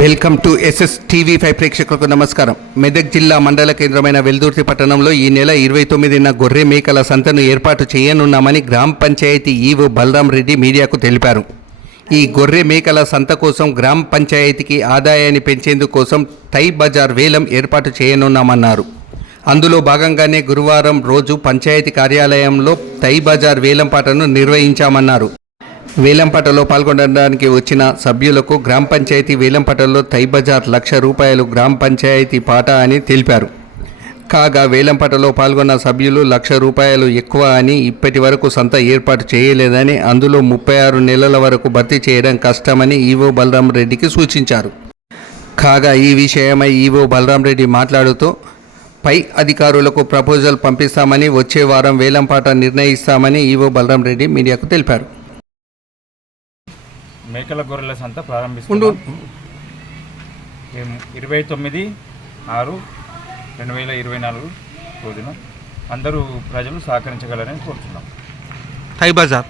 Welcome to SS TV5 ప్రేక్షకులకు నమస్కారం. మెదక్ జిల్లా మండల కేంద్రమైన వెల్దుర్తి పట్టణంలో ఈ నెల 29న గొర్రె మేకల సంతను ఏర్పాటు చేయనున్నామని గ్రామ పంచాయతీ ఈవో బలరాం రెడ్డి మీడియాకు తెలిపారు. ఈ గొర్రె మేకల సంత కోసం గ్రామ పంచాయతీకి ఆదాయాన్ని పెంచేందుకు కోసం తై బజార్ వేలం ఏర్పాటు చేయనున్నామన్నారు. అందులో భాగంగానే గురువారం రోజు పంచాయతీ కార్యాలయంలో తై బజార్ వేలంపాటను నిర్వహించామన్నారు. వేలంపాటలో పాల్గొనడానికి వచ్చిన సభ్యులకు గ్రామ పంచాయతీ వేలంపాటలో తై బజార్ ₹1,00,000 గ్రామ పంచాయతీ పాట అని తెలిపారు. కాగా వేలంపాటలో పాల్గొన్న సభ్యులు ₹1,00,000 ఎక్కువ అని, ఇప్పటి వరకు సంత ఏర్పాటు చేయలేదని, అందులో 36 నెలల వరకు భర్తీ చేయడం కష్టమని ఈవో బలరాం రెడ్డికి సూచించారు. కాగా ఈ విషయమై ఈవో బలరాం రెడ్డి మాట్లాడుతూ పై అధికారులకు ప్రపోజల్ పంపిస్తామని, వచ్చే వారం వేలంపాట నిర్ణయిస్తామని ఈవో బలరాం రెడ్డి మీడియాకు తెలిపారు. మేకల గొర్రెల సంత ప్రారంభిస్తున్నాం. 29/6/2024 రోజున అందరూ ప్రజలు సహకరించగలరని కోరుతున్నాం. తై బజార్